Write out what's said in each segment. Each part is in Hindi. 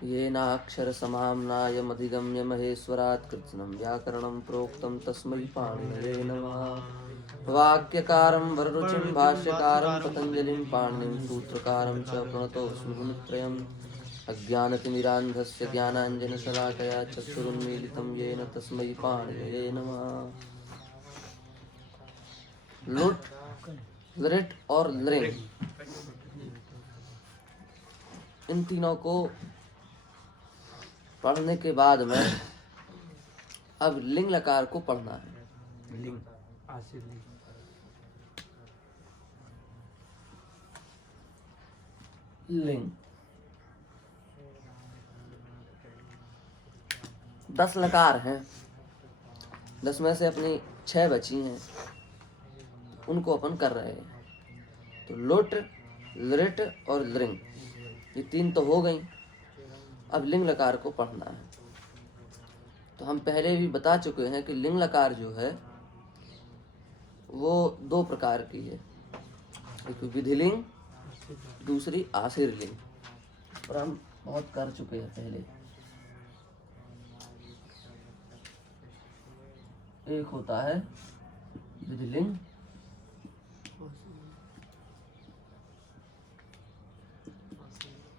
येनाक्षरसमाम्नायमधिगम्य महेश्वरात् कृत्स्नं व्याकरणं प्रोक्तं तस्मै पाणिनये नमः। वाक्यकारं वररुचिं भाष्यकारं पतञ्जलिं पाणिनिं सूत्रकारं च प्रणतोऽस्मि गुणत्रयम्। अज्ञानतिमिरान्धस्य ज्ञानाञ्जनशलाकया चक्षुरुन्मीलितं येन तस्मै पाणिनये नमः। लुट, लृट और लृंग, इन तीनों को पढ़ने के बाद में अब लिंग लकार को पढ़ना है। लिंग आसिर लिंग। लिंग 10 लकार हैं, 10 में से अपनी 6 बची हैं, उनको अपन कर रहे हैं। तो लुट, लृट और लृंग, ये 3 तो हो गई। अब लिंग लकार को पढ़ना है। तो हम पहले भी बता चुके हैं कि लिंग लकार जो है वो 2 प्रकार की है, एक विधिलिंग, दूसरी आशीर लिंग, और हम बहुत कर चुके हैं पहले। एक होता है विधिलिंग,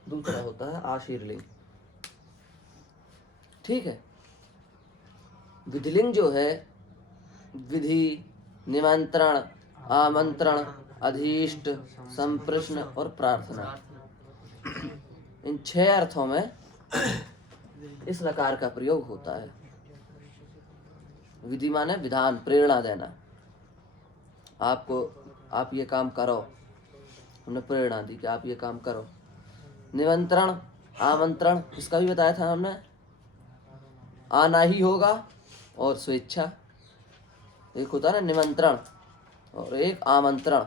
दूसरा होता है आशीर लिंग। ठीक है। विधिलिंग जो है विधि, निमंत्रण, आमंत्रण, अधीष्ट, संप्रश्न और प्रार्थना, इन 6 अर्थों में इस लकार का प्रयोग होता है। विधि माने विधान, प्रेरणा देना। आपको, आप ये काम करो, हमने प्रेरणा दी कि आप ये काम करो। निमंत्रण, आमंत्रण, इसका भी बताया था हमने, आना ही होगा और स्वेच्छा। एक होता है ना निमंत्रण और एक आमंत्रण।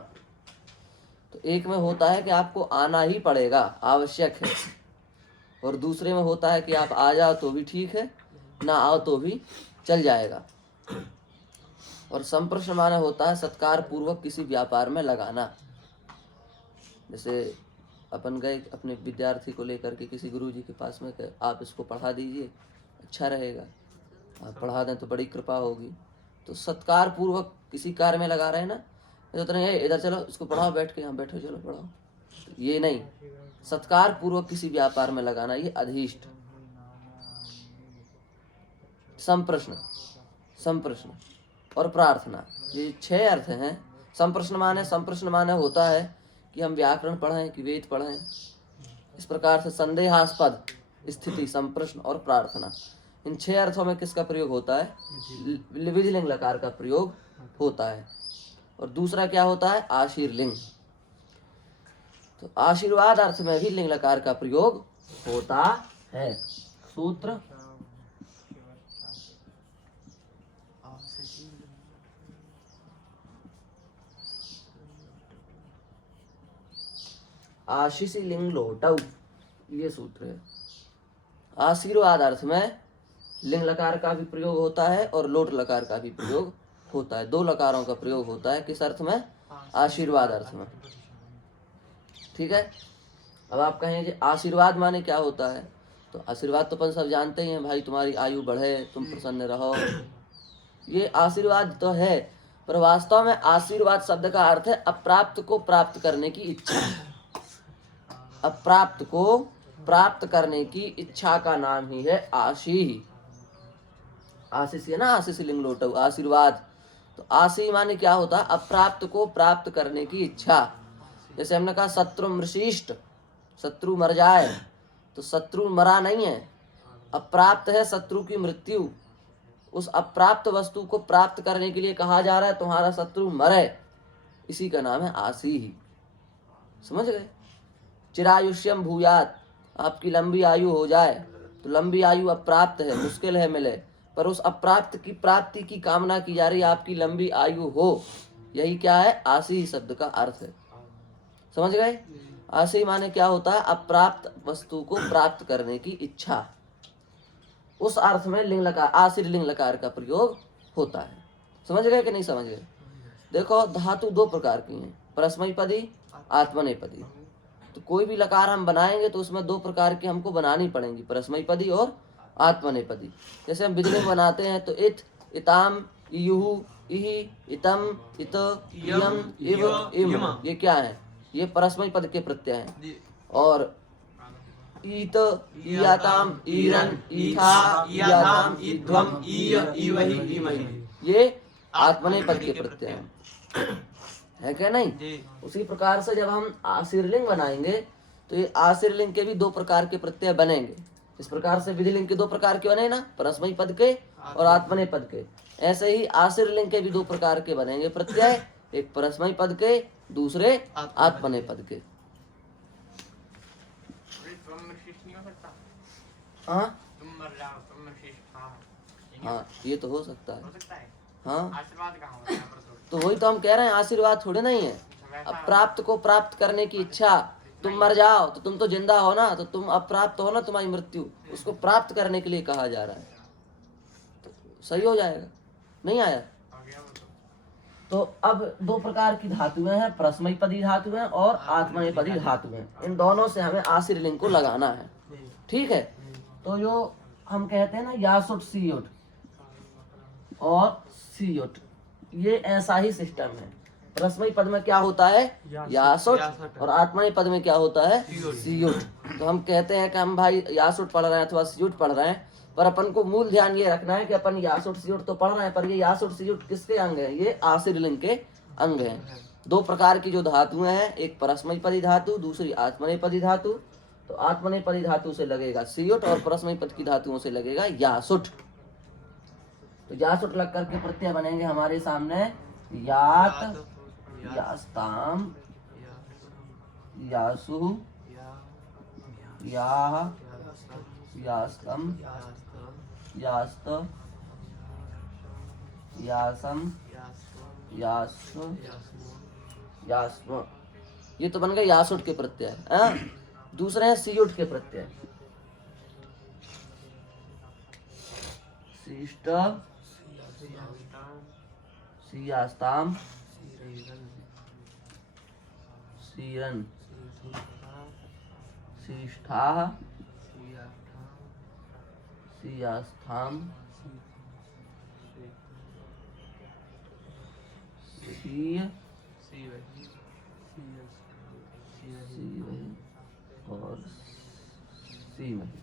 तो एक में होता है कि आपको आना ही पड़ेगा, आवश्यक है, और दूसरे में होता है कि आप आ जाओ तो भी ठीक है, ना आओ तो भी चल जाएगा। और संप्रश्न माने होता है सत्कार पूर्वक किसी व्यापार में लगाना। जैसे अपन गए अपने विद्यार्थी को लेकर के किसी गुरुजी के पास में कि आप इसको पढ़ा दीजिए, अच्छा रहेगा, आप पढ़ा दें तो बड़ी कृपा होगी। तो सत्कार पूर्वक किसी कार्य में लगा रहे हैं ना, तो नहीं इधर चलो इसको पढ़ाओ, बैठ के यहाँ बैठो, चलो पढ़ाओ, तो ये नहीं। सत्कार पूर्वक किसी व्यापार में लगाना, ये अधीष्ट। संप्रश्न, संप्रश्न और प्रार्थना, ये 6 अर्थ हैं। संप्रश्न माने होता है कि हम व्याकरण पढ़ें कि वेद पढ़ें, इस प्रकार से संदेहास्पद स्थिति, संप्रश्न और प्रार्थना, इन 6 अर्थों में किसका प्रयोग होता है? विधिलिंग लकार का प्रयोग होता है। और दूसरा क्या होता है? आशीर लिंग। तो आशीर्वाद अर्थ में भी लिंग लकार का प्रयोग होता है। सूत्र आशीष लिंग लोटव, ये सूत्र है। आशीर्वाद अर्थ में लिंग लकार का भी प्रयोग होता है और लोट लकार का भी प्रयोग होता है। 2 लकारों का प्रयोग होता है। किस अर्थ में? आशीर्वाद अर्थ में। ठीक है। अब आप कहेंगे आशीर्वाद माने क्या होता है? तो आशीर्वाद तो अपन सब जानते ही हैं, भाई तुम्हारी आयु बढ़े, तुम प्रसन्न रहो, ये आशीर्वाद तो है। पर वास्तव में आशीर्वाद शब्द का अर्थ है अप्राप्त को प्राप्त करने की इच्छा। अप्राप्त को प्राप्त करने की इच्छा का नाम ही है आशी। आशीष है ना, आशीष लिंग लोटव, आशीर्वाद। तो आशी माने क्या होता है? अप्राप्त को प्राप्त करने की इच्छा। जैसे हमने कहा शत्रु मृषिष्ट, शत्रु मर जाए, तो शत्रु मरा नहीं है, अप्राप्त है शत्रु की मृत्यु। उस अप्राप्त वस्तु को प्राप्त करने के लिए कहा जा रहा है तुम्हारा शत्रु मरे, इसी का नाम है आशी ही। समझ गए? चिरायुष्यम भूयात, आपकी लंबी आयु हो जाए। तो लंबी आयु अप्राप्त है, मुश्किल है मिले, पर उस अप्राप्त की प्राप्ति की कामना की जा रही है, आपकी लंबी आयु हो। यही क्या है? आशी शब्द का अर्थ है। समझ गए? आशी माने क्या होता है? अप्राप्त वस्तु को प्राप्त करने की इच्छा। उस अर्थ में लिंग लकार, आशीर लिंग लकार का प्रयोग होता है। समझ गए कि नहीं समझ गए? देखो धातु 2 प्रकार की हैं, परस्मैपदी, आत्मनेपदी। तो कोई भी लकार हम बनाएंगे तो उसमें दो प्रकार की हमको बनानी पड़ेंगी, परस्मैपदी और आत्मनेपदी। जैसे हम बिजली बनाते हैं तो इत, इताम, इयुहु, इहि, इतम, इत, इयम, इव, इम, ये क्या है? ये परस्मैपद के प्रत्यय हैं। और ईत, इयाताम, ईरन, ईथा, इयाताम, ईध्वम, ईय, ईवहि, ईमहि, ये आत्मनेपद के प्रत्यय हैं, है क्या नहीं? उसी प्रकार से जब हम आशीर्लिंग बनाएंगे तो ये आशीर्लिंग के भी दो प्रकार के प्रत्यय बनेंगे। इस प्रकार से विधिलिंग के दो प्रकार के बने ना, परस्मैपद के और आत्मनेपद के। ऐसे ही आशीर्लिंग के भी दो प्रकार के बनेंगे प्रत्यय, एक परस्मैपद के, दूसरे आत्मनेपद के। हाँ हाँ, ये तो हो सकता है। हाँ, तो वही तो हम कह रहे हैं, आशीर्वाद थोड़े नहीं है। अब प्राप्त को प्राप्त करने की इच्छा, तुम मर जाओ तो तुम तो जिंदा हो ना, तो तुम अप्राप्त हो ना, तुम्हारी मृत्यु, उसको प्राप्त करने के लिए कहा जा रहा है, तो सही हो जाएगा। नहीं आया? तो अब दो प्रकार की धातुएं हैं, परस्मैपदी धातुएं और आत्मनेपदी धातुएं। इन दोनों से हमें आशीर्लिंग को लगाना है, ठीक है। तो जो हम कहते हैं ना यासुट सीयुट और सीयुट, ये ऐसा ही सिस्टम है। परस्मैपद में क्या होता है? यासुट, और आत्मनेपद में क्या होता है? सीयुट। तो हम कहते हैं कि हम भाई यासुट पढ़ रहे हैं अथवा सीयुट पढ़ रहे हैं, पर अपन को मूल ध्यान ये रखना है कि अपन यासुट सीयुट तो पढ़ रहे हैं, पर ये यासुट सीयुट किसके अंग हैं? ये आशीर्लिंग के अंग हैं। दो प्रकार की जो धातुएं हैं, एक परस्मैपदी धातु, दूसरी आत्मनेपदी धातु। तो आत्मनेपदी धातु से लगेगा सीयुट और परस्मैपद की धातुओं से लगेगा यासुट। तो यासुट लग करके प्रत्यय बनेंगे हमारे सामने यात, यास्ताम, यासु, याह, यास्तम, यास्त, यासम, यास्व, यास्म। ये तो बन गए यासुट के प्रत्यय। दूसरे हैं सीयुट के प्रत्यय। शिष्ट, सियास्ताम, सीरन, शिष्ठाः, सियास्थाम, सीय, और सीमहि।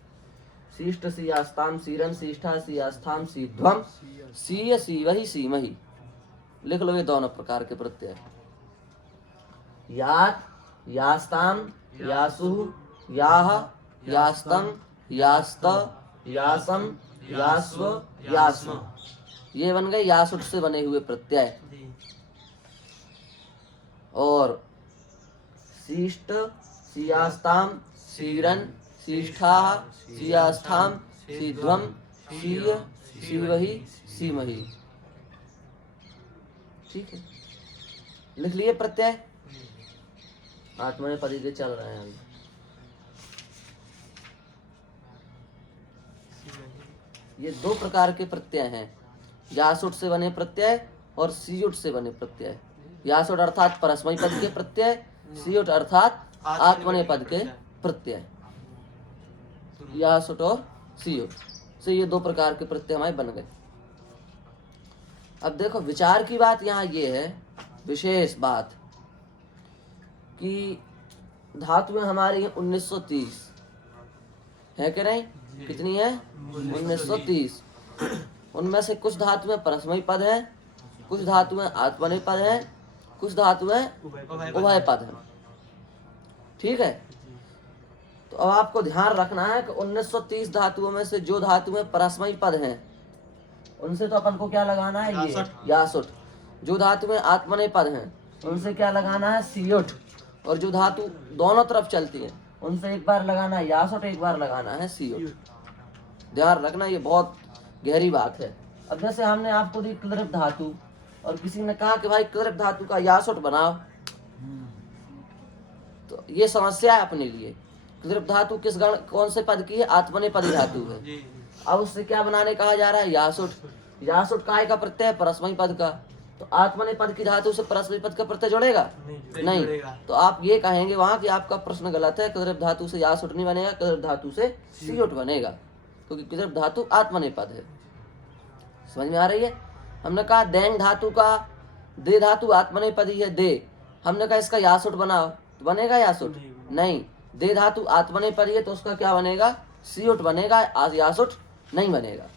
शिष्ट, सियास्ताम, सीरन, शिष्ठा, सियास्थाम, सीध्वम, सीय, सीवहि, सीमहि। लिख लो ये दोनों प्रकार के प्रत्यय। यात, यास्ताम, यासु, याह, यास्तम, यास्त, यासम, यास्व, यास्म, ये बन गए यासुट से बने हुए प्रत्यय। और शिष्ट, सियास्ताम, सीरन, शिष्ठाः, सियास्थाम, सीध्वम, सीय, सीवहि, सीमहि। ठीक है, लिख लिए प्रत्यय। आत्मनेपदी के चल रहे हैं। ये दो प्रकार के प्रत्यय हैं, यासुट से बने प्रत्यय और सीयुट से बने प्रत्यय। यासुट अर्थात परस्मैपद के प्रत्यय, सीयुट अर्थात आत्मनेपद के प्रत्यय। यासुट और सीयुट से ये दो प्रकार के प्रत्यय हमारे बन गए। अब देखो विचार की बात यहाँ ये है, विशेष बात, कि धातुएं हमारी 1930 है कि नहीं? कितनी है? 1930। उनमें से कुछ धातुएं परस्मैपद हैं, कुछ धातुएं आत्मनेपद हैं, कुछ धातुएं उभयपद हैं। ठीक है, तो अब आपको ध्यान रखना है कि 1930 धातुओं में से जो धातुएं परस्मैपद हैं उनसे तो अपन को क्या लगाना है? ये यासुट। जो धातुएं आत्मनेपद हैं उनसे क्या लगाना है? सीयुट। और जो धातु दोनों तरफ चलती है उनसे एक बार लगाना है यासुट, एक बार लगाना है सीयुट। ध्यान रखना, ये बहुत गहरी बात है। अब जैसे हमने आपको दी क्लृप धातु और किसी ने कहा कि भाई क्लृप धातु का यासुट बनाओ, तो ये समस्या है अपने लिए। क्लृप धातु किस गण, कौन से पद की है? आत्मनेपदी धातु है। अब उससे क्या बनाने कहा जा रहा है? यासुट। यासुट काय का प्रत्यय? परस्मैपद का। तो आत्मनेपद की धातु से परस्मैपदी पद का प्रत्यय जुड़ेगा? नहीं। तो आप ये कहेंगे वहां कि आपका प्रश्न गलत है, कृदृप धातु से या सुट नहीं बनेगा, कृदृप धातु से सीयुट बनेगा, क्योंकि कृदृप धातु आत्मनेपद है। समझ में आ रही है? हमने कहा देंग धातु का दे धातु आत्मनेपदी है दे, हमने कहा इसका यासुट बनाओ, तो बनेगा यासुट? नहीं। दे धातु आत्मनेपदी है तो उसका क्या बनेगा? सीयुट बनेगा, आज यासुट नहीं बनेगा।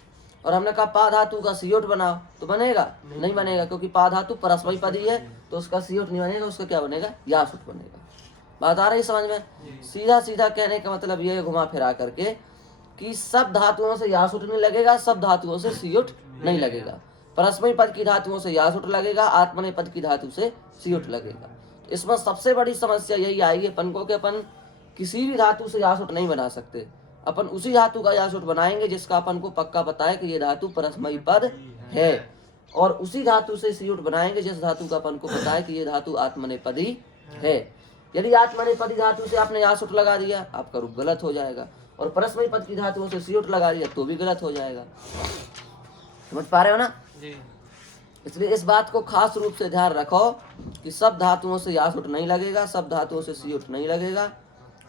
और हमने कहा पा धातु का सीयुट बनाओ, तो बनेगा? नहीं बनेगा, क्योंकि पा धातु परस्मैपदी है तो उसका सीयुट नहीं बनेगा, उसका क्या बनेगा? यासुट बनेगा। बात आ रही समझ में? सीधा सीधा कहने का मतलब ये घुमा फिरा करके कि सब धातुओं से यासुट नहीं लगेगा, सब धातुओं से सीयुट नहीं लगेगा। परस्मैपद की धातुओं से यासुट लगेगा, आत्मनेपद की धातु से सीयुट लगेगा। इसमें सबसे बड़ी समस्या यही आएगी अपन को कि अपन किसी भी धातु से यासुट नहीं बना सकते, अपन उसी धातु का यासुट बनाएंगे जिसका अपन को पक्का पता है कि ये धातु परस्मैपद है, और उसी धातु से सीयुट बनाएंगे जिस धातु का अपन को पता है कि ये धातु आत्मनेपदी है। यदि आत्मनेपदी धातु से आपने यासुट लगा दिया, आपका रूप गलत हो जाएगा, और परस्मैपद की धातुओं से सीयुट लगा दिया तो भी गलत हो जाएगा। समझ पा रहे हो ना? इसलिए इस बात को खास रूप से ध्यान रखो कि सब धातुओं से यासुट नहीं लगेगा, सब धातुओं से सीयुट नहीं लगेगा।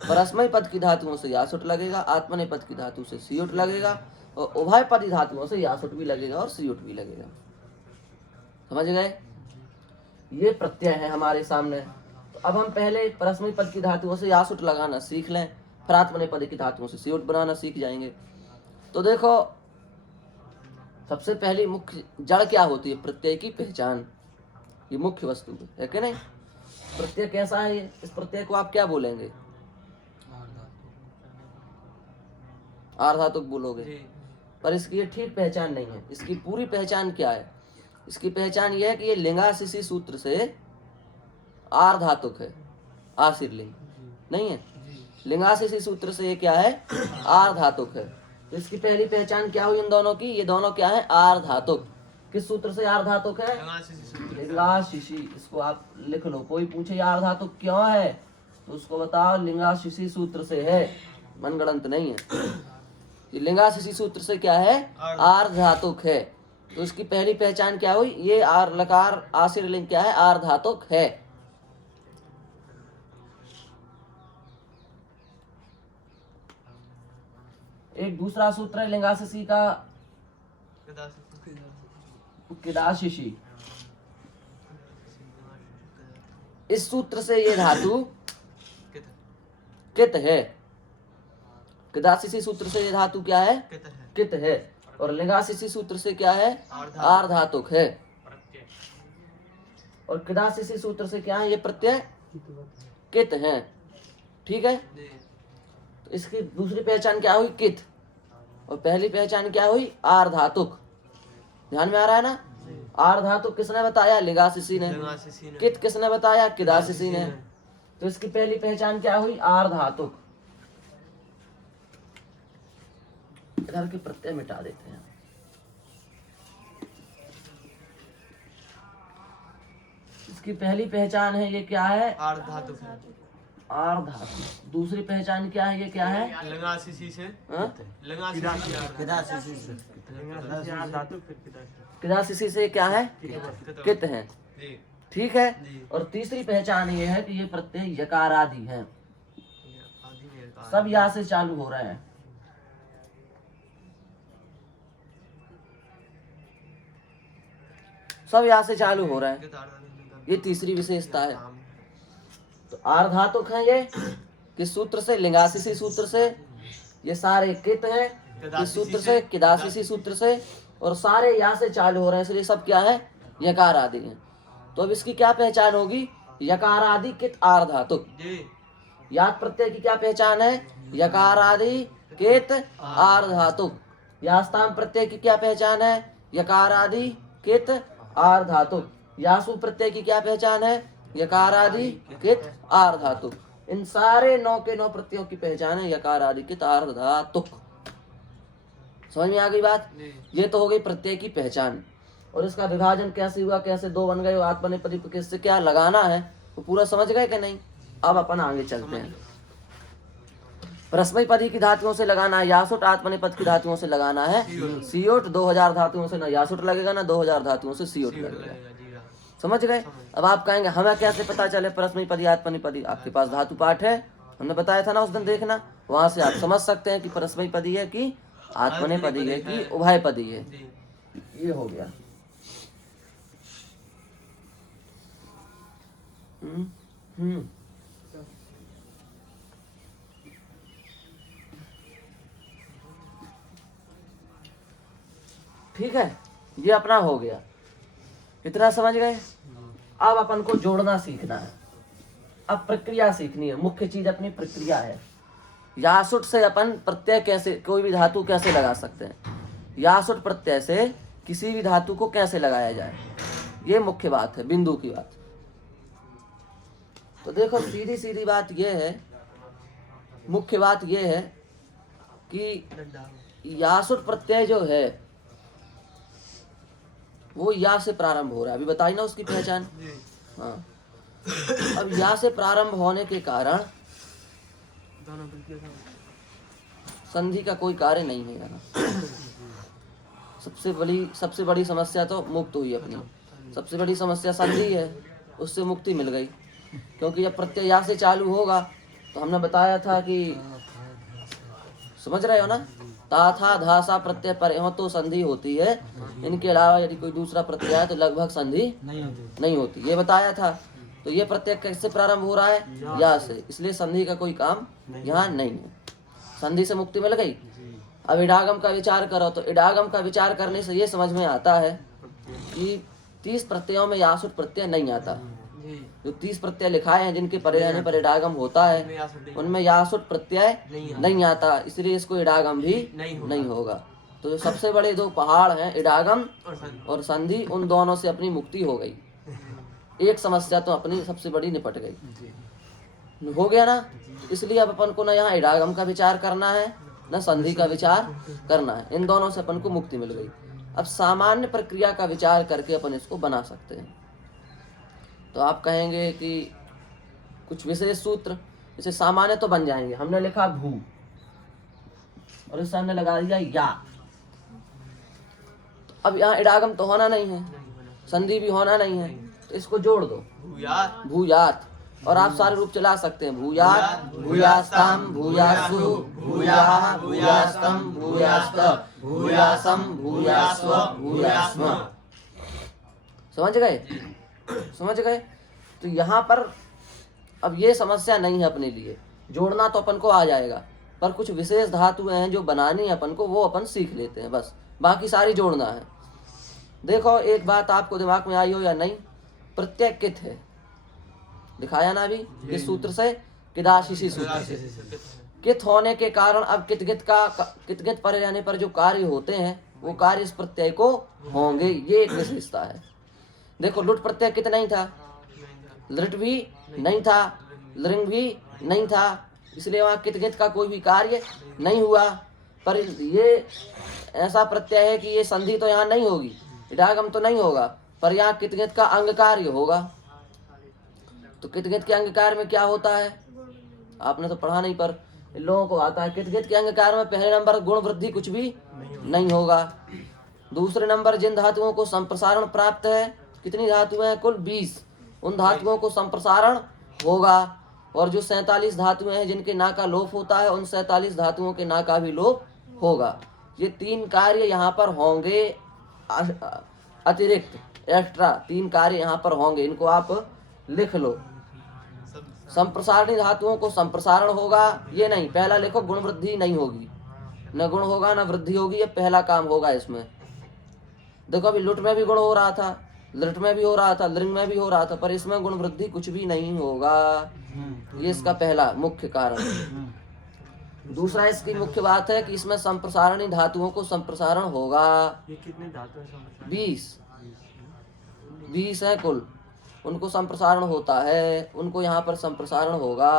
परस्मैपद की धातुओं से यासुट लगेगा, आत्मनेपद की धातु से सीयुट लगेगा, और उभयपदी धातुओं से यासुट भी लगेगा और सीयुट भी लगेगा। समझ गए? ये प्रत्यय है हमारे सामने। तो अब हम पहले परस्मैपद की धातुओं से यासुट लगाना सीख लें, फिर आत्मनेपद की धातुओं से सीयुट बनाना सीख जाएंगे। तो देखो, सबसे पहली मुख्य जड़ क्या होती है? प्रत्यय की पहचान, ये मुख्य वस्तु है कि नहीं? प्रत्यय कैसा है ये? इस प्रत्यय को आप क्या बोलेंगे? आर्धातुक बोलोगे, पर इसकी ये ठीक पहचान नहीं है। इसकी पूरी पहचान क्या है? इसकी पहचान ये है कि ये लिंगाशिशी सूत्र से आर्धातुक है, आशीर्लिंग नहीं है। लिंगाशिशी सूत्र से ये क्या है? आर्धातुक है। तो इसकी पहली पहचान क्या हुई इन दोनों की? ये दोनों क्या है? आर्धातुक। किस सूत्र से आर्धातुक है? लिंगाशिशी। इसको आप लिख लो, कोई पूछे आर्धातुक क्यों है तो उसको बताओ लिंगाशिशी सूत्र से है, मनगढ़ंत नहीं है। ये लिंगाशिशी सूत्र से क्या है? आर्धातुक है। तो इसकी पहली पहचान क्या हुई? ये आर लकार आशीर्लिंग क्या है? आर्धातुक है। एक दूसरा सूत्र है लिंगाशिशी का, किदाशिशी। इस सूत्र से ये धातु कित है। किदाशिशी सूत्र से ये धातु क्या है? कित है। और लिंगाशिशी सूत्र से क्या है? आर्धातुक है। और किदाशिशी सूत्र से क्या है? ये प्रत्यय कित है। ठीक है? तो इसकी दूसरी पहचान क्या हुई? कित। और पहली पहचान क्या हुई? आर्धातुक। ध्यान में आ रहा है ना? आर्धातुक किसने बताया? लिंगाशिशी ने। कित किसने बताया? किदाशिशी ने। तो इसकी पहली पहचान क्या हुई? आर्धातुक। इधर के प्रत्यय मिटा देते हैं। इसकी पहली पहचान है, ये क्या है? आर्धातुक। आर्धातुक। दूसरी पहचान क्या है? ये क्या है? लिंगाशिशी से किदाशिशी से क्या है? कित है। ठीक है? और तीसरी पहचान ये है कि ये प्रत्यय यकारादि है, सब या से चालू हो रहे हैं। सब यहाँ से चालू हो रहा है, ये तीसरी विशेषता है। तो आर्धातुक है ये किस सूत्र से? लिंगाशिशी सूत्र से। ये सारे कित है किस सूत्र से? किदाशिशी सूत्र से। और सारे यहाँ से चालू हो रहे हैं, इसलिए सब क्या है? यकार आदि है। तो अब इसकी क्या पहचान होगी? यकार आदि कित आर्धातुक। याद प्रत्यय की क्या पहचान है? यकार आदि कित आर्धातुक। यास्ताम प्रत्यय की क्या पहचान है? यकार आदि कित आर्धातुक। यासु प्रत्यय की क्या पहचान है? यकार आदि कित आर्धातुक। इन सारे 9 के 9 प्रत्ययों की पहचान है यकार आदि कित आर्धातुक। समझ में आ गई बात? ये तो हो गई प्रत्यय की पहचान। और इसका विभाजन कैसे हुआ, कैसे 2 बन गए, आत्मनेपदी किससे क्या लगाना है वो पूरा समझ गए कि नहीं? अब अपन आगे चलते हैं। परस्मैपदी की धातुओं से लगाना है यासुट, आत्मनेपद की धातुओं से लगाना है सीयुट। 2000 धातुओं से ना यासुट लगेगा ना 2000 धातुओं से सीयुट लगेगा। समझ गए। अब आप कहेंगे हमें कैसे पता चले परस्मैपदी आत्मनेपदी? आपके पास धातु पाठ है, हमने बताया था ना उस दिन, देखना वहां से आप समझ सकते हैं कि परस्मैपदी है कि आत्मनेपदी है कि उभयपदी है। ये हो गया। ठीक है, ये अपना हो गया, इतना समझ गए। अब अपन को जोड़ना सीखना है, अब प्रक्रिया सीखनी है। मुख्य चीज अपनी प्रक्रिया है। यासुट से अपन प्रत्यय कैसे, कोई भी धातु कैसे लगा सकते हैं, यासुट प्रत्यय से किसी भी धातु को कैसे लगाया जाए, ये मुख्य बात है, बिंदु की बात। तो देखो सीधी सीधी बात ये है, मुख्य बात ये है कि यासुट प्रत्यय जो है वो या से प्रारंभ हो रहा है, अभी बताई ना उसकी पहचान। हाँ, अब या से प्रारंभ होने के कारण संधि का कोई कार्य नहीं है यहाँ। सबसे बड़ी समस्या तो मुक्त हुई अपनी, सबसे बड़ी समस्या संधि है, उससे मुक्ति मिल गई। क्योंकि जब प्रत्यय या से चालू होगा तो हमने बताया था कि, समझ रहे हो ना, ता था धा सा प्रत्यय परे हो तो संधि होती है, इनके अलावा यदि कोई दूसरा प्रत्यय है तो लगभग संधि नहीं होती, ये बताया था। तो ये प्रत्यय कैसे प्रारंभ हो रहा है, या से, इसलिए संधि का कोई काम यहाँ नहीं है, संधि से मुक्ति मिल गई। अब इडागम का विचार करो तो इडागम का विचार करने से ये समझ में आता है कि 30 प्रत्ययों में यासुट प्रत्यय नहीं आता। जो 30 प्रत्यय लिखाए हैं जिनके परे रहने पर इडागम होता है, उनमें यासुट प्रत्यय नहीं आता, इसलिए इसको इडागम भी नहीं होगा। तो जो सबसे बड़े दो पहाड़ हैं इडागम और संधि, उन दोनों से अपनी मुक्ति हो गई। एक समस्या तो अपनी सबसे बड़ी निपट गई, हो गया ना। इसलिए अब अपन को ना यहाँ इडागम का विचार करना है न संधि का विचार करना है, इन दोनों से अपन को मुक्ति मिल गई। अब सामान्य प्रक्रिया का विचार करके अपन इसको बना सकते हैं। तो आप कहेंगे कि कुछ विशेष सूत्र, जैसे सामान्य तो बन जाएंगे। हमने लिखा भू और इस सामने लगा दिया या, तो अब यहाँ इडागम तो होना नहीं है, संधि भी होना नहीं है, तो इसको जोड़ दो, भूयात। और आप सारे रूप चला सकते हैं, भूयात, भूयास्ताम, भूयासु, भूयाः, भूयास्तम, भूयास्त, भूयासम, भूयास्व, भूयास्म। समझ गए, समझ गए। तो यहाँ पर अब ये समस्या नहीं है अपने लिए, जोड़ना तो अपन को आ जाएगा, पर कुछ विशेष धातुएं हैं जो बनानी है अपन को, वो अपन सीख लेते हैं बस, बाकी सारी जोड़ना है। देखो एक बात आपको दिमाग में आई हो या नहीं, प्रत्यय कित है, दिखाया ना अभी किस सूत्र से, किदाशिशी सूत्र से। कित होने के कारण अब कितगित परे रहने पर जो कार्य होते हैं वो कार्य इस प्रत्यय को होंगे, ये एक विशेषता है। देखो लुट प्रत्यय कित नहीं था, लृट भी नहीं था, लृंग भी नहीं था, इसलिए वहाँ कितगित का कोई भी कार्य नहीं हुआ। पर ये ऐसा प्रत्यय है कि ये संधि तो यहाँ नहीं होगी, इडागम तो नहीं होगा, पर यहाँ कितगित का अंग कार्य होगा। तो कितगित के अंग कार्य में क्या होता है, आपने तो पढ़ा नहीं, पर इन लोगों को आता है। कितगित के अंग कार्य में पहले नंबर गुण वृद्धि कुछ भी नहीं होगा। दूसरे नंबर जिन धातुओं को संप्रसारण प्राप्त है, कितनी धातुएं हैं, कुल 20, उन धातुओं को संप्रसारण होगा। और जो 47 धातुएं हैं जिनके ना का लोप होता है, उन 47 धातुओं के ना का भी लोप होगा। ये 3 कार्य यहाँ पर होंगे, अतिरिक्त एक्स्ट्रा 3 कार्य यहाँ पर होंगे, इनको आप लिख लो। संप्रसारणी धातुओं को संप्रसारण होगा, ये नहीं, पहला लिखो गुण वृद्धि नहीं होगी, न गुण होगा न वृद्धि होगी, ये पहला काम होगा इसमें। देखो अभी लुट में भी गुण हो रहा था, लृट में भी हो रहा था, लृंग में भी हो रहा था, पर इसमें गुण वृद्धि कुछ भी नहीं होगा, ये इसका पहला मुख्य कारण। दूसरा इसकी मुख्य बात है कि इसमें संप्रसारणी धातुओं को संप्रसारण होगा। ये कितने धातु है? 20 है कुल, उनको संप्रसारण होता है, उनको यहाँ पर संप्रसारण होगा।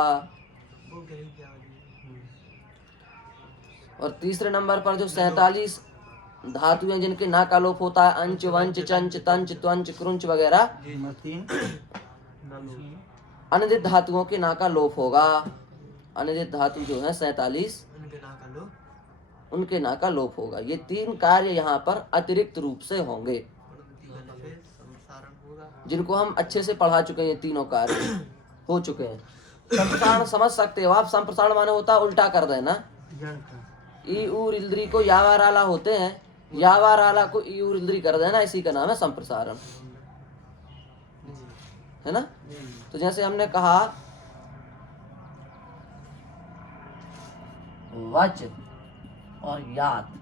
और तीसरे नंबर पर जो 47 धातु हैं जिनके ना का लोप होता है, अंच, वंच, चंच, तंच, त्वंच, कृंच वगैरह, अनिदित धातुओं के ना का लोप होगा। अनिदित धातु जो है 47, उनके ना का लोप होगा। ये 3 कार्य यहाँ पर अतिरिक्त रूप से होंगे। जिनको हम अच्छे से पढ़ा चुके हैं, ये तीनों कार्य हो चुके हैं। संप्रसारण समझ सकते हो आप? संप्रसारण माने होता है उल्टा कर देना। ई उ रिल्द्री को यावा राला होते हैं, यावा राला को ई उ रिल्द्री कर देना, इसी का नाम है संप्रसारण, है ना। तो जैसे हमने कहा वच और यात,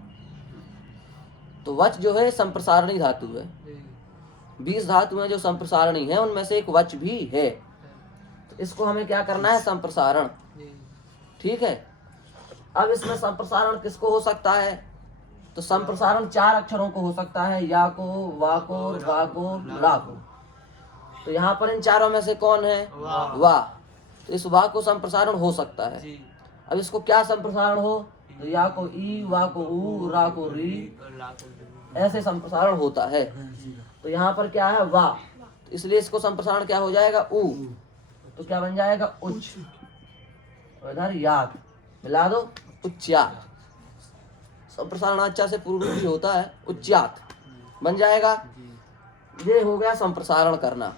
तो वच जो है संप्रसारणी धातु है। 20 धातु हैं जो संप्रसारणी है, उनमें से एक वच भी है। तो इसको हमें क्या करना है? संप्रसारण। ठीक है। अब इसमें संप्रसारण किसको हो सकता है? तो संप्रसारण 4 अक्षरों को हो सकता है, या को, वा को, रा को, ला को। तो यहाँ पर इन चारों में से कौन है? वा। तो इस वा को संप्रसारण हो सकता है। अब इसको क्या संप्रसारण हो? तो या को ई, वा को उ, रा को री, ऐसे संप्रसारण होता है। तो यहाँ पर क्या है? वा, तो इसलिए इसको संप्रसारण क्या हो जाएगा? उ। तो क्या बन जाएगा? उच्च। और इधर याद मिला दो, उच्चात। संप्रसारण अच्छा से पूर्व भी होता है, उच्चात बन जाएगा। ये हो गया संप्रसारण करना।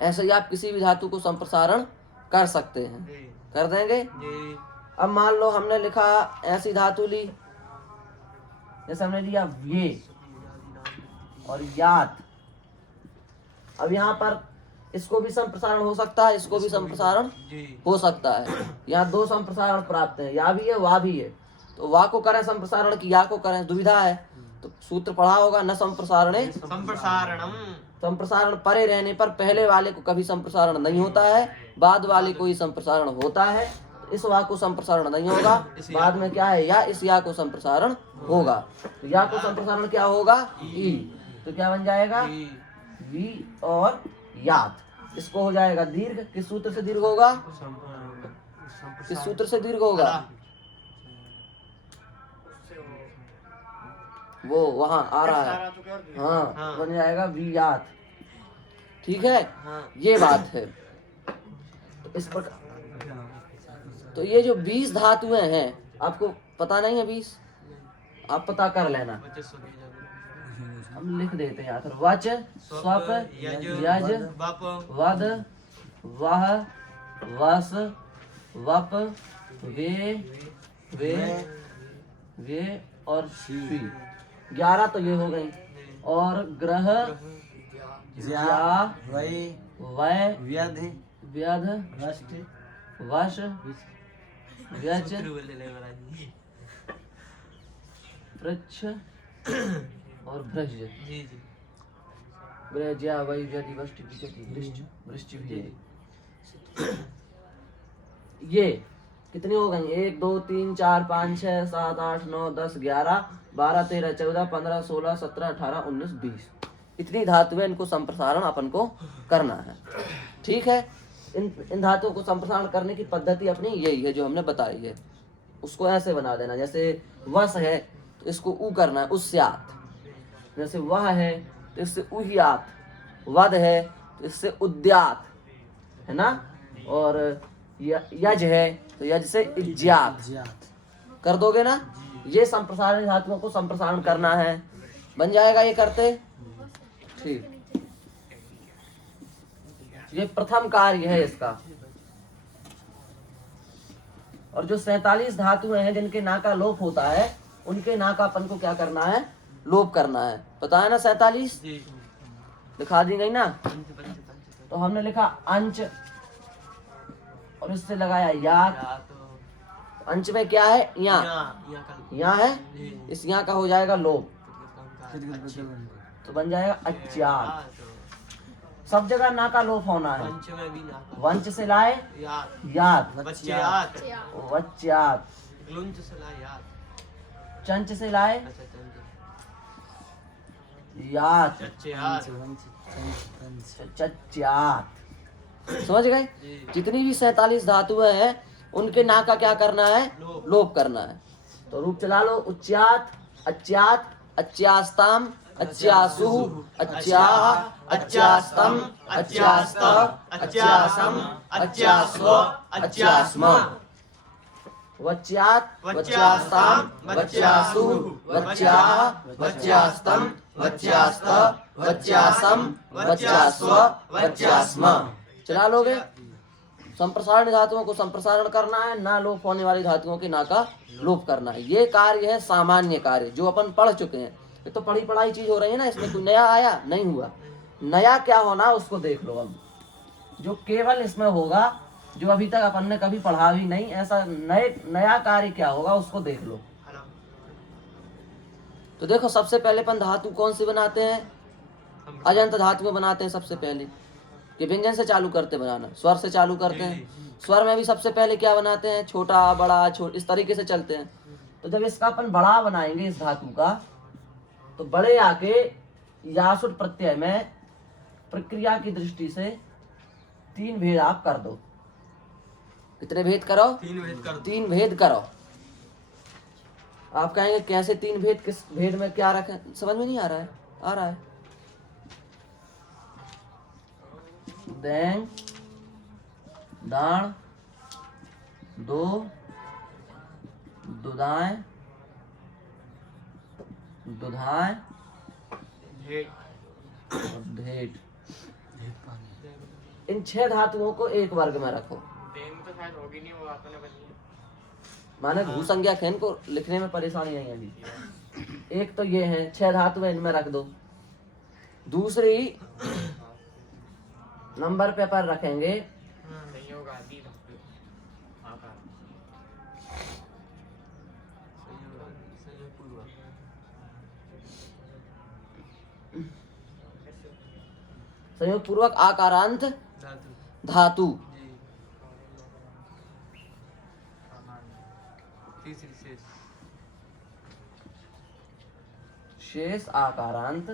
ऐसे ही आप किसी भी धातु को संप्रसारण कर सकते हैं, कर देंगे। अब मान लो हमने लिखा ऐसी धातु ली, जैसे हमने लिया ये और याद। अब यहाँ पर इसको भी संप्रसारण हो सकता है, इसको भी संप्रसारण हो सकता है। यहाँ 2 संप्रसारण प्राप्त है, या भी है, वा भी है। तो वा को करें संप्रसारण की या को करें, दुविधा है। तो सूत्र पढ़ा होगा, न संप्रसारणे संप्रसारणम। संप्रसारण परे रहने पर पहले वाले को कभी संप्रसारण नहीं होता है, बाद वाले को ही संप्रसारण होता है। तो इस वा को संप्रसारण नहीं होगा, बाद में क्या है? या, इस या को संप्रसारण होगा। तो या को संप्रसारण क्या होगा? ई। तो क्या बन जाएगा? वी और याद। इसको हो जाएगा दीर्घ। किस सूत्र से दीर्घ होगा? किस सूत्र से दीर्घ होगा? वो वहां आ रहा है, हाँ, बन जाएगा वी याद। ठीक है, ये बात है। तो इस प्रकार, तो ये जो 20 धातुएं हैं, आपको पता नहीं है 20? आप पता कर लेना, हम लिख देते हैं। तो वच, स्वप, यज, वद, वह, वस, वप, वे और शी। 11 तो ये हो गई। और ग्रह, ज्या, वय, व्यध, वश, व्यच, पृच्छ और भ्रज। ज्या, वय, व्यधि, वष्टि, वृश्च, वृश्च भी है। ये कितनी हो गई? 1 2 3 4 5 6 7 8 9 10 11 12 13 14 15 16 17 18 19 20। इतनी धातुएं, इनको संप्रसारण अपन को करना है। ठीक है। इन धातुओं को संप्रसारण करने की पद्धति अपनी यही है जो हमने बताई है। उसको ऐसे बना देना, जैसे वस है तो इसको उ करना है, उस्यात। जैसे वह है तो इससे उहियात, वद है तो इससे उद्यात, है ना। और यज है तो यज से इज्जात कर दोगे ना। ये संप्रसारण धातुओं को संप्रसारण करना है, बन जाएगा ये करते। ठीक, ये प्रथम कार्य है इसका। और जो 47 धातुएं हैं जिनके ना का लोप होता है, उनके ना का अपन को क्या करना है? लोप करना है। पता है ना 47? लिखा दी गई ना। तो हमने लिखा अंच और इससे लगाया याद। अंच में क्या है? यहाँ है, इस यहाँ का हो जाएगा लोप, तो बन जाएगा अच्यात। सब जगह ना का लोप होना है। वंच से लाए याद, वच्यात। चंच से लाए याद, चच्यात। समझ गए? जितनी भी 47 धातुएं हैं उनके ना का क्या करना है? लोप करना है। तो रूप चला लो। उच्चात, अच्यात, अच्यास्ताम, अच्यासु, अच्याह, अच्यास्तम, अच्यास्त, अच्यासम, अच्यास्व, अच्यास्म। वच्यात, वच्यास्ताम, वच्यासु, वच्याह, वच्यास्तम, वच्यास्त वच्यासम वच्यास्व वच्यास्म। चला लोगे। संप्रसारण धातुओं को संप्रसारण करना है, ना लोप होने वाली धातुओं के ना का लोप करना है। ये कार्य है सामान्य कार्य जो अपन पढ़ चुके हैं। ये तो पढ़ी पढ़ाई चीज हो रही है ना, इसमें कोई नया आया नहीं हुआ। नया क्या होना उसको देख लो। अब जो केवल इसमें होगा, जो अभी तक अपन ने कभी पढ़ा भी नहीं, ऐसा नया कार्य क्या होगा उसको देख लो। तो देखो, सबसे पहले अपन धातु कौन सी बनाते हैं? अजंत धातुएं बनाते हैं सबसे पहले। कि व्यंजन से चालू करते बनाना, स्वर से चालू करते हैं। स्वर में भी सबसे पहले क्या बनाते हैं? छोटा बड़ा इस तरीके से चलते हैं। तो जब इसका अपन बड़ा बनाएंगे इस धातु का, तो बड़े आके यासुट प्रत्यय में प्रक्रिया की दृष्टि से 3 भेद आप कर दो। कितने भेद करो? 3 भेद कर। 3 भेद करो। आप कहेंगे कैसे 3 भेद? किस भेद में क्या रखें? समझ में नहीं आ रहा है? आ रहा है। दें दाण दो दुधाएं दुधाएं और भेंट। इन 6 धातुओं को एक वर्ग में रखो। तो शायद होगी नहीं, वो आपने बताया। माने भू संज्ञा खेन को लिखने में परेशानी नहीं है अभी। एक तो ये है 6 धातुएं, इनमें रख दो। दूसरी नंबर पे पर रखेंगे संयोग आदि आकार। संयोग पूर्वक आकारांत धातु। तीसरी शेष आकारांत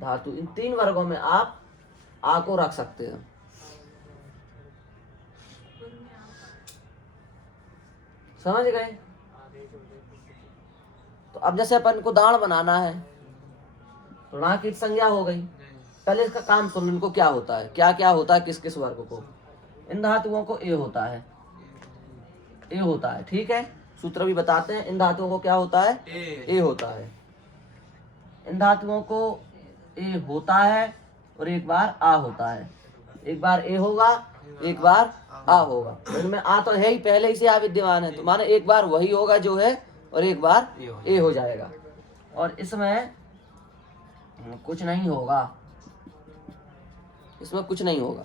धातु। इन 3 वर्गों में आप आ को रख सकते हो। समझ गए? तो अब जैसे अपन को दाण बनाना है, तो ना की संज्ञा हो गई। पहले इसका काम सुन, इनको क्या होता है, क्या क्या होता है, किस किस वर्ग को। इन धातुओं को ए होता है, ए होता है। ठीक है, सूत्र भी बताते हैं। इन धातुओं को क्या होता है? ए होता है। इन धातुओं को ए होता है और एक बार आ होता है। एक बार ए होगा, एक बार आ होगा। इनमें आ तो है ही, पहले से आ विद्यमान है, तो माने एक बार वही होगा जो है और एक बार ए हो जाएगा। और इसमें कुछ नहीं होगा, इसमें कुछ नहीं होगा,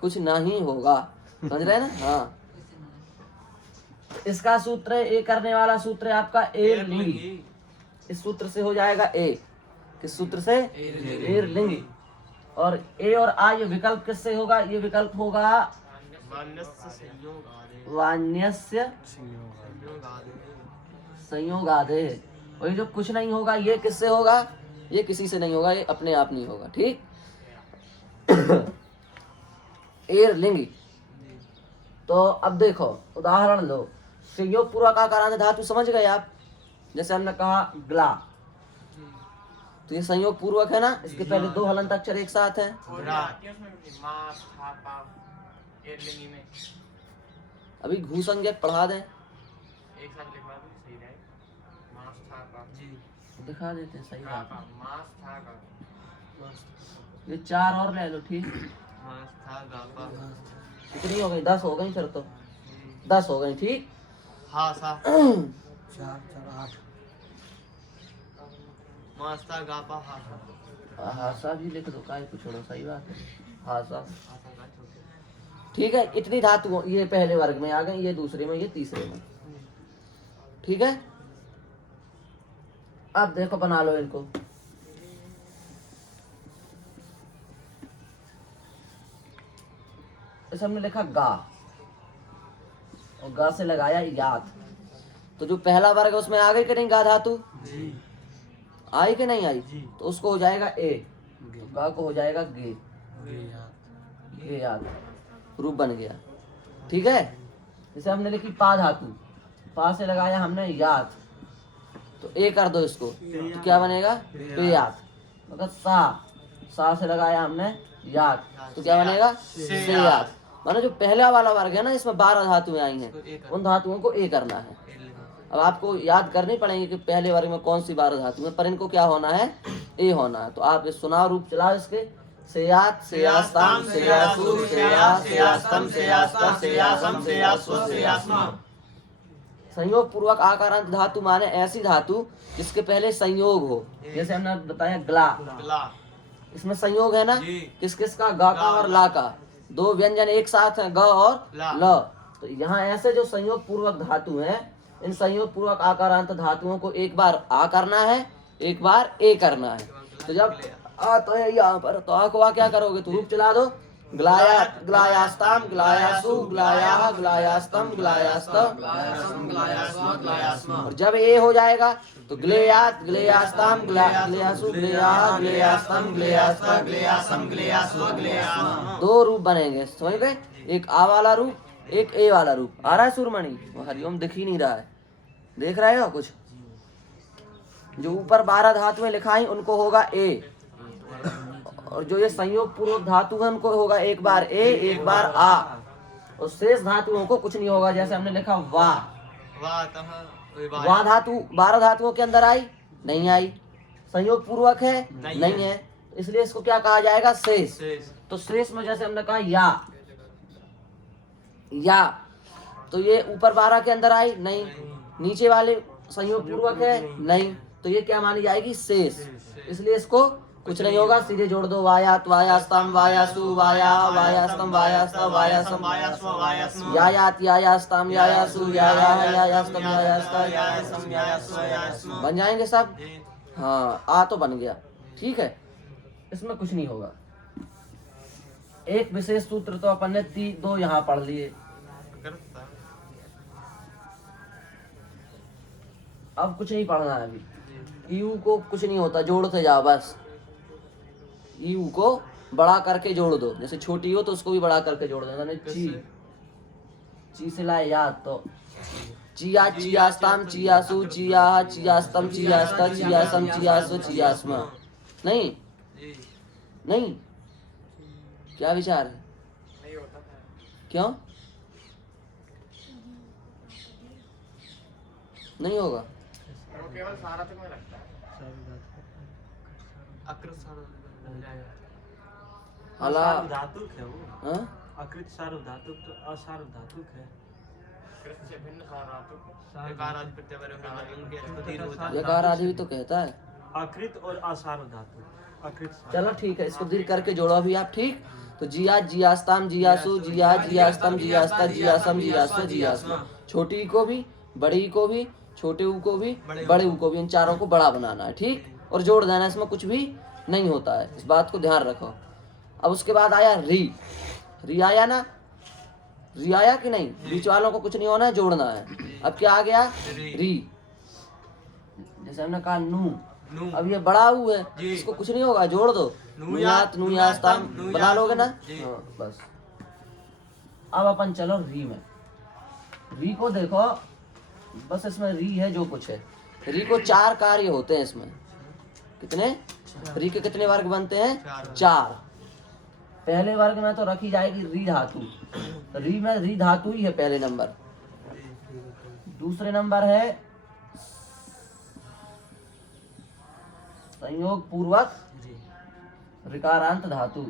कुछ नहीं होगा। समझ रहे हैं ना? हाँ। इसका सूत्र है, ए करने वाला सूत्र है आपका एर लिंगी। इस सूत्र से हो जाएगा ए। किस सूत्र से? एर लिंगी। और ए और आ ये विकल्प किससे होगा? ये विकल्प होगा वान्यस्य संयोगादे। और ये जो कुछ नहीं होगा ये किससे होगा? ये किसी से नहीं होगा, ये अपने आप नहीं होगा। ठीक। एर लिंगी। तो अब देखो उदाहरण लो। संयोग पूर्वक आकारांत धातु समझ गए आप? जैसे हमने कहा ग्ला, तो ये संयोग पूर्वक है ना, इसके पहले 2 हलंत अक्षर एक साथ हैं। अभी घू संज्ञक पढ़ा दें, एक साथ लिखवा दो, सही रहेगा। मास था का जी दिखा देते हैं। सही बात है। मास था का ये 4 और ले लो। ठीक। मास था गापा। कितनी हो गई? 10 हो गई। फिर तो 10 हो गई। ठीक। हाँ सा 4 8 मास था गापा हासा। हासा भी लिख दो, काय कुछ छोड़ो। सही बात है, हासा। हासा का छोटे। ठीक है। इतनी धातु ये पहले वर्ग में आ गई, ये दूसरे में, ये तीसरे में। ठीक है। अब देखो बना लो इनको। इसे हमने लिखा गा और गा से लगाया याद। तो जो पहला वर्ग है उसमें आ गई कि नहीं गा धातु? आई कि नहीं आई? तो उसको हो जाएगा ए, तो गा को हो जाएगा गे। गे याद रूप बन गया। ठीक है। जैसे हमने लिखी पा धातु, पा से लगाया हमने याद, तो ए कर दो इसको, तो क्या बनेगा? पे याद। मतलब सा से लगाया हमने याद, तो क्या बनेगा? से याद। मानो जो पहला वाला वर्ग है ना, इसमें 12 धातुएं आई हैं, उन धातुओं को ए करना है। अब आपको याद करनी पड़ेगी कि पहले वर्ग में कौन सी 12 धातु है, पर इनको क्या होना है? ए होना है। तो आप ये सुनाओ, रूप चलाओ इसके। सेयात, सेयास्ताम, सेयासु, सेया, सेयास्तम, सेयास्ता, सेयासम, सेयास्व, सेयास्मा। संयोग पूर्वक आकारांत धातु माने ऐसी धातु जिसके पहले संयोग हो। जैसे हमने बताया ग्ला, गला। इसमें संयोग है ना, जी। किस किस का, गा का और ला का। दो व्यंजन एक साथ हैं, ग और ला। ल। तो यहाँ ऐसे जो संयोग पूर्वक धातु हैं, इन संयोग पूर्वक आकारांत धातुओं को एक बार आ करना है, एक बार ए करना है। तो जब आ तो है यहाँ पर, तो आ को आ क्या करोगे, तो रूप चला दो। ग्लायात, ग्लायास्ताम, ग्लायासु, ग्लायाह, ग्लायास्तम, ग्लायास्त। और जब ए हो जाएगा तो ग्लेयात, ग्लेयास्ताम, ग्लेयासु, ग्लेयाह, ग्लेयास्तम, ग्लेयास्त, ग्लेयासम, ग्लेयास्व, ग्लेयास्मा। दो रूप बनेंगे, समझ गए? एक आ वाला रूप, एक ए वाला रूप। आ रहा है सूरमणि? वो हरिओम दिख ही नहीं रहा है, देख रहे हो कुछ? जो ऊपर 12 धातुएं लिखाई उनको होगा ए, और जो ये संयोग पूर्वक धातु है उनको होगा एक बार ए, एक बार आ। और शेष धातुओं को कुछ नहीं होगा। जैसे हमने लिखा वा, वा धातु 12 धातुओं के अंदर आई नहीं आई, संयोग पूर्वक है नहीं है, इसलिए इसको क्या कहा जाएगा, शेष। तो शेष में जैसे हमने कहा या, तो ये ऊपर 12 के अंदर आई नहीं, नीचे वाले संयोग पूर्वक है नहीं, तो ये क्या मानी जाएगी, शेष। इसलिए इसको कुछ नहीं होगा, सीधे जोड़ दो। वायात, वायास्तम, वायासु, वाया, वायास्तम, वायास्त, वायासम, यायात, यायास्तम, यायासु, याया, यायास्तम, यायास्त, बन जाएंगे सब। हाँ, आ तो बन गया, ठीक है, इसमें कुछ नहीं होगा। एक विशेष सूत्र तो अपन ने दो यहाँ पढ़ लिए। अब कुछ नहीं पढ़ना है अभी। यू को कुछ नहीं होता, जोड़ते जाओ बस। यू को बड़ा करके जोड़ दो, जैसे छोटी हो तो उसको भी बड़ा करके जोड़ दो। ची से लाए याद, तो चिया, चियास्ताम, चियासु, चिया, चियास्तम, चियास्ता, चियासम, चियास्व, चियास्मा। नहीं नहीं, क्या विचार है? नहीं होता है। क्यों नहीं होगा? वो केवल सारथक में लगता है। अकृत सारथक हला धातुक है वो। हाँ? अकृत सार्वधातुक तो असार्वधातुक है। कृत से भिन्न सारथक। यकार आदि प्रत्यय इनके स्थिर होता है। यकार आदि भी तो कहता है। अकृत और असार्वधातुक। अकृत चलो ठीक है, इसको दीर्घ करके जोड़ो अभी आप, ठीक। तो जिया, जियास्ताम, जियासु, जिया, जियास्तम, जियास्ता, जियासम, जियास्व, जियास्मा। छोटी को भी, बड़ी को भी, छोटे ऊ को भी, बड़े ऊ को भी, इन चारों को बड़ा बनाना है, ठीक। और जोड़ देना, इसमें कुछ भी नहीं होता है, इस बात को ध्यान रखो। अब उसके बाद आया री। री आया ना, री आया कि नहीं? बीच वालों को कुछ नहीं होना है, जोड़ना है। अब क्या आ गया, री। जैसे हमने कहा नू, अब ये बड़ा ऊ है, इसको कुछ नहीं होगा, जोड़ दो। नुयात, नुयास्ताम बना लोगे ना? हाँ, बस। अब अपन चलो री में। री को देखो, बस इसमें री है जो कुछ है। री को 4 कार्य होते हैं इसमें। कितने? री के कितने वर्ग बनते हैं? 4। पहले वर्ग में तो रखी जाएगी री धातु। री में री धातु ही है पहले नंबर। दूसरे नंबर है संयोग पूर्वक ऋकारांत धातु।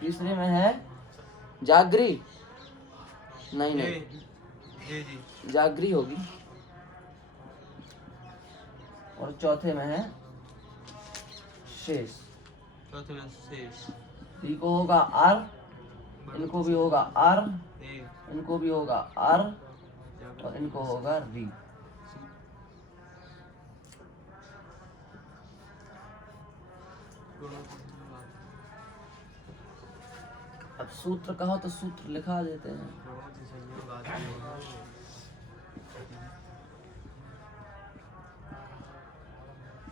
तीसरे में है जागरी, नहीं, जागरी होगी। और चौथे में है शेष। री को होगा आर, इनको भी होगा आर, इनको भी होगा आर, और इनको होगा री। अब सूत्र कहो तो सूत्र लिखा देते हैं।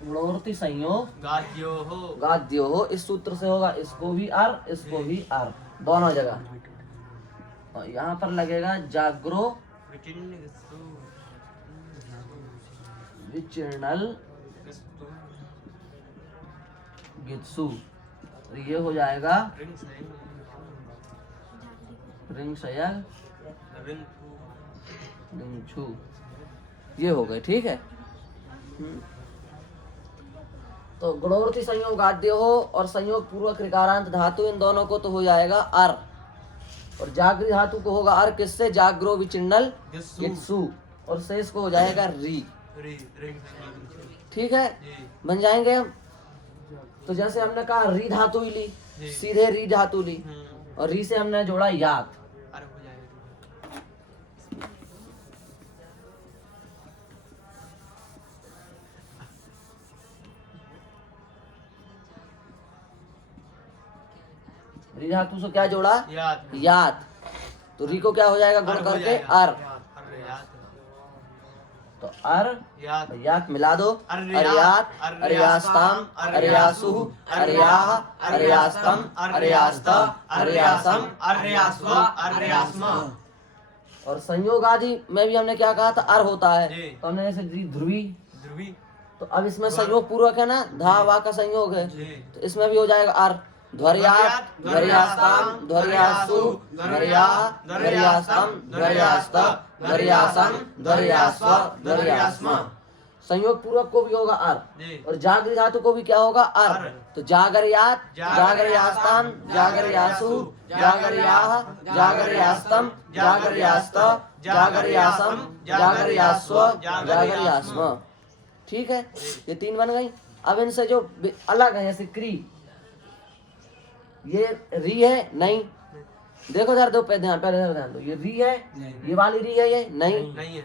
गुणवृत्ति संयोग गाद्यो हो, इस सूत्र से होगा, इसको भी आर, इसको भी आर, दोनों जगह। और यहाँ पर लगेगा जाग्रो विचिर्णल गित्सु, तो ये हो जाएगा रिंग शयल रिंगछू। ये हो गए, ठीक है। तो गुणोर्थी संयोग आद्य हो और संयोग पूर्वक ऋकारांत धातु, इन दोनों को तो हो जाएगा अर, और जागृ धातु को होगा अर किससे, जाग्रो विचिन्नल इत्सु, और शेष को हो जाएगा री, ठीक है। बन जाएंगे हम। तो जैसे हमने कहा री धातु ही ली, सीधे री धातु ली, और री से हमने जोड़ा याद, री धातु से क्या जोड़ा, याद, तो री को क्या हो जाएगा गुण करके अर, तो अर यात मिला दो, अर्यात अर्यास्ताम अर्यासु अर्याह अर्यास्तम अर्यास्ता अर्यासम अर्यास्व अर्यास्म। और संयोग आदि में भी हमने क्या कहा था, अर होता है, तो हमने जैसे ध्रुवी, तो अब इसमें संयोग पूर्वक है ना, धा वा का संयोग है, तो इसमें भी हो जाएगा अर, ध्वर्यात ध्वर्यास्ताम ध्वर्यासु ध्वर्याह ध्वर्यास्तम ध्वर्यास्त ध्वर्यासम ध्वर्यास्व ध्वर्यास्म। संयोग पूर्वक को भी होगा अर, और जागृ धातु को भी क्या होगा अर, तो जागर्यात जागर्यास्ताम जागर्यासु जागर्याह जागर्यास्तम जागर्यास्त जागर्यासम जागर्यास्व जागर्यास्म, ठीक है। ये तीन बन गई। अब इनसे जो अलग है, जैसे क्री, ये री है नहीं, देखो जरा दो पे ध्यान, पहले ध्यान दो, ये री है, ये वाली री है, ये नहीं है,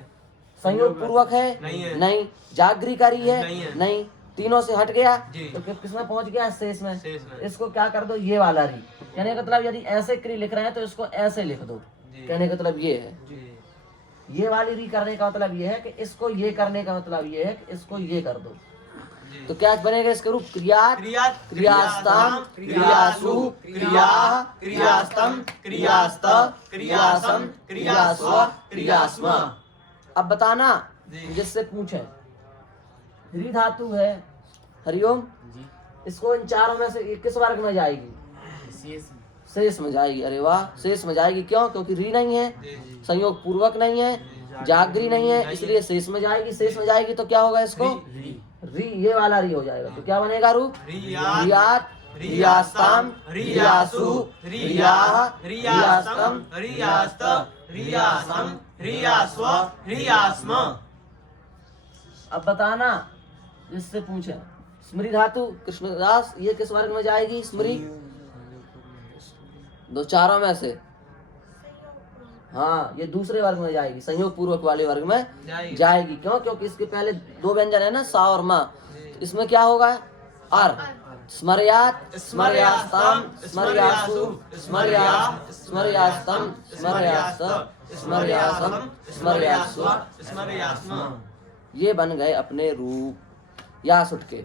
संयोग पूर्वक है नहीं, जागृ का री है नहीं, तीनों से हट गया तो किसमें पहुंच गया, शेष में। इसको क्या कर दो, ये वाला री, कहने का मतलब यदि ऐसे क्री लिख रहे हैं तो इसको ऐसे लिख दो, कहने का मतलब ये है। ये वाली री करने का मतलब ये है कि इसको ये करने का मतलब ये है कि इसको ये कर दो, तो क्या बनेगा इसका रूप, क्रियात क्रियास्ताम क्रियासु क्रियाह क्रियास्तम क्रियास्त क्रियासम क्रियास्व क्रियास्म। अब बताना जिससे पूछे, री धातु है, हरिओम, इसको इन चारों में से किस वर्ग में जाएगी, शेष में जाएगी। अरे वाह, शेष में जाएगी, क्यों, क्योंकि री नहीं है, संयोग पूर्वक नहीं है, जागृ नहीं है, इसलिए शेष में जाएगी। शेष में जाएगी तो क्या होगा, इसको री, ये वाला री हो जाएगा, तो क्या बनेगा रूप, रियात रियास्ताम रियासु रियाह रियास्तम रियास्त रियासम रियास्व रियास्म। अब बताना जिससे पूछे, स्मृति धातु कृष्णदास, ये किस वर्ग में जाएगी, स्मृति, दो चारों में से, हाँ, ये दूसरे वर्ग में जाएगी, संयोग पूर्वक वाले वर्ग में जाएगी। क्यों, क्योंकि इसके पहले दो व्यंजन है ना, सा और मा, तो इसमें क्या होगा, अर, स्मर्यात स्मर्यास्ताम स्मर्यासु स्मर्याह स्मर्यास्तम स्मर्यास्त स्मर्यासम स्मर्यास्व स्मर्यास्म। ये बन गए अपने रूप यासुट के।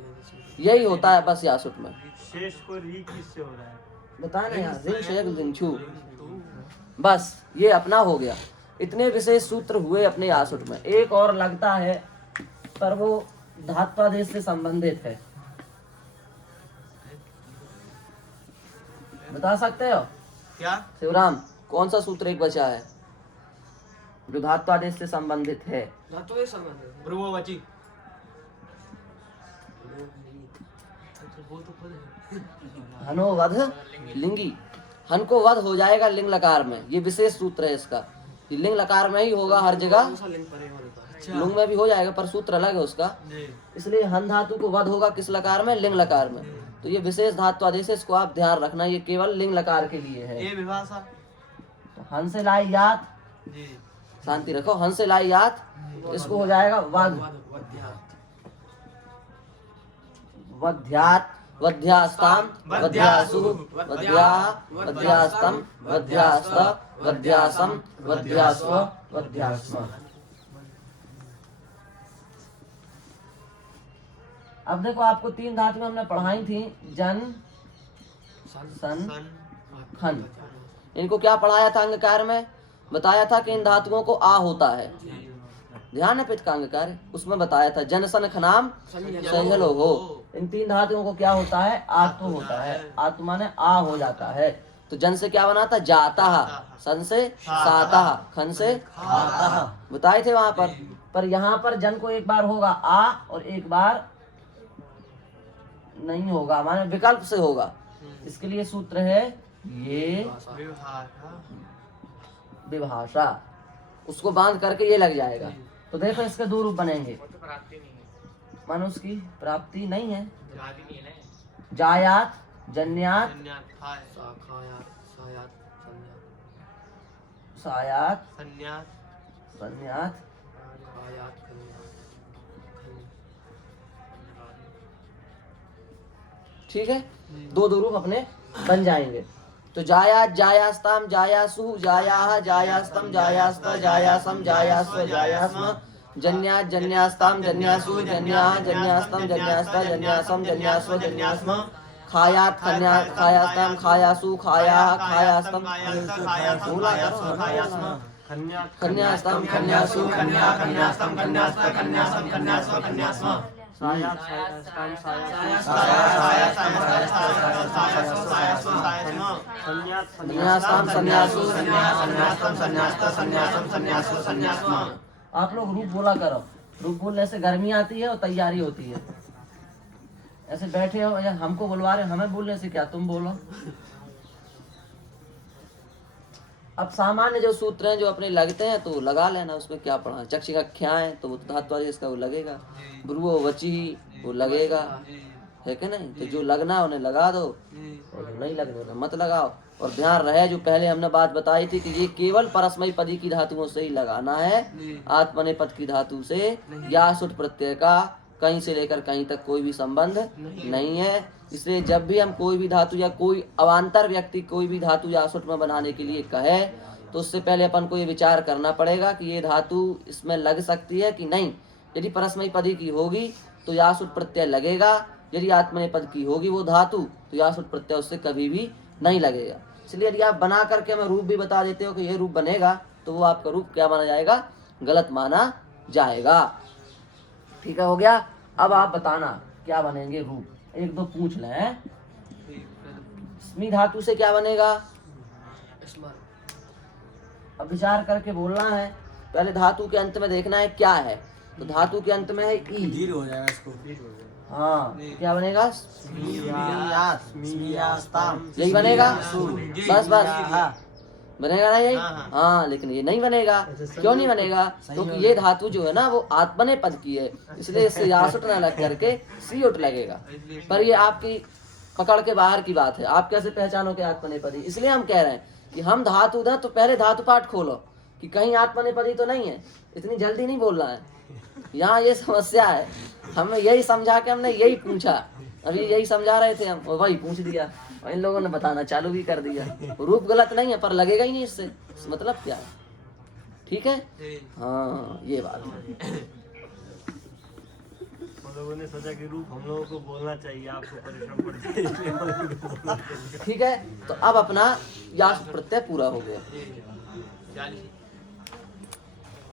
यही होता है बस यासुट में। शेष को री किससे हो रहा है, बताना यार, रिंग शेक रिंगछू, बस ये अपना हो गया। इतने विशेष सूत्र हुए अपने यासुट में। एक और लगता है पर वो धात्वादेश से संबंधित है, बता सकते हो क्या, शिवराम, कौन सा सूत्र एक बचा है जो धात्वादेश से संबंधित है, ब्रुवोवची, हनो वध लिंगी, हन को वध हो जाएगा लिंग लकार में। ये विशेष सूत्र है इसका, ये लिंग लकार में ही होगा हर जगह, लुंग में भी हो जाएगा पर सूत्र अलग है उसका। इसलिए हन धातु को वध होगा किस लकार में, लिंग लकार में। तो ये विशेष धातु आदेश है, इसको आप ध्यान रखना, ये केवल लिंग लकार के लिए है। ये विभाषा, तो हन से लाई यात, शांति रखो, हन से लाई यात, तो इसको हो जाएगा वध, वध्यात वध्यास्ताम वध्यासु वध्याह वध्यास्तम वध्यास्त वध्यासम वध्यास्व वध्यास्म। अब देखो, आपको तीन धातुएं हमने पढ़ाई थी, जन सन खन। इनको क्या पढ़ाया था अंगकार में, बताया था कि इन धातुओं को आ होता है, ध्यान है पित का अंगकार, उसमें बताया था जन सन खनाम संजलो हो। इन तीन धातुओं को क्या होता है, आत्व होता है, आत्मा ने आ हो जाता है। तो जन से क्या बना था? जाता, सन से साता, खन से खाता, बताए थे वहां पर यहाँ पर जन को एक बार होगा आ और एक बार नहीं होगा, माने विकल्प से होगा। इसके लिए सूत्र है ये विभाषा, उसको बांध करके ये लग जाएगा। तो देखो इसके दो रूप बनेंगे, मानो उसकी प्राप्ति नहीं है, जायात जन्यात सायात संन्यात ठीक है, दो रूप अपने बन जाएंगे। तो जायात जायास्ताम जायासु जायाह जायास्तम जायास्त जायासम जायास्व जायास्म जन्यात जन्यास्ताम जन्यासु जन्याह जन्यास्तम जन्यास्ता जन्यासम जन्यास्व जन्यास्म खायात खन्यात खायास्ताम खायासु खायाह खायास्तम खन्यास्तम खन्यासु खन्या खन्यास्तम खन्यास्त खन्यासम खन्यास्व खन्यास्म संन्यास्ताम संन्यासु संन्यास्तम संन्यास्त संन्यासम संन्यासु संन्यास्म। आप लोग रूप बोला करो, रूप बोलने से गर्मी आती है और तैयारी होती है। ऐसे बैठे हो या हमको बुलवा रहे, हमें बोलने से क्या, तुम बोलो। अब सामान्य जो सूत्र हैं जो अपने लगते हैं तो लगा लेना, उसमें क्या पढ़ा। चक्षिका ख्या है तो वो धातु वाली इसका वो लगेगा, ब्रुवो वची वो लगेगा, है कि नहीं। तो जो लगना है उन्हें लगा दो और जो नहीं लगने उन्हें मत लगाओ। और ध्यान रहे जो पहले हमने बात बताई थी कि ये केवल परस्मयी पदी की धातुओं से ही लगाना है, आत्मनेपद की धातु से या सुट प्रत्यय का कहीं से लेकर कहीं तक कोई भी संबंध नहीं है। इसलिए जब भी हम कोई भी धातु या कोई अवान्तर व्यक्ति कोई भी धातु या सुट में बनाने के लिए कहे तो उससे पहले अपन को ये विचार करना पड़ेगा कि ये धातु इसमें लग सकती है कि नहीं। यदि परस्मयी पदी की होगी तो यासुट प्रत्यय लगेगा, यदि आत्मनेपद की होगी वो धातु तो यासुट प्रत्यय उससे कभी भी नहीं लगेगा। इसलिए यदि आप बना करके हमें रूप भी बता देते हो कि ये रूप बनेगा तो वो आपका रूप क्या माना जाएगा? गलत माना जाएगा। ठीक है, हो गया। अब आप बताना क्या बनेंगे रूप, एक दो पूछ लें। स्मी धातु से क्या बनेगा? अब विचार करके बोलना है। पहले धातु के अंत में देखना है क्या है। तो धातु के अंत में है ई, दीर्घ हो जाएगा इसको। हाँ क्या बनेगा? यही बनेगा, बस बस बनेगा ना यही। हाँ लेकिन ये नहीं बनेगा। क्यों नहीं बनेगा? क्योंकि ये धातु जो है ना वो आत्मनेपद की है, इसलिए इससे यासुट न लग करके सीउट लगेगा। पर ये आपकी पकड़ के बाहर की बात है, आप कैसे पहचानोगे आत्मनेपदी? इसलिए हम कह रहे हैं कि हम धातु दें तो पहले धातु पाठ खोलो कि कहीं आत्मनेपदी तो नहीं है। इतनी जल्दी नहीं बोलना है, यहाँ ये समस्या है। हमें यही समझा के हमने यही पूछा, अभी यही समझा रहे थे हम, वही पूछ दिया और इन लोगों ने बताना चालू भी कर दिया। रूप गलत नहीं है पर लगेगा ही नहीं इससे, मतलब क्या है? ठीक है, हाँ ये बात है। हम लोगों ने सोचा कि रूप हम लोगों को बोलना चाहिए, आपको परिश्रम पड़ता है। ठीक है, तो अब अपना यास प्रत्यय पूरा हो गया।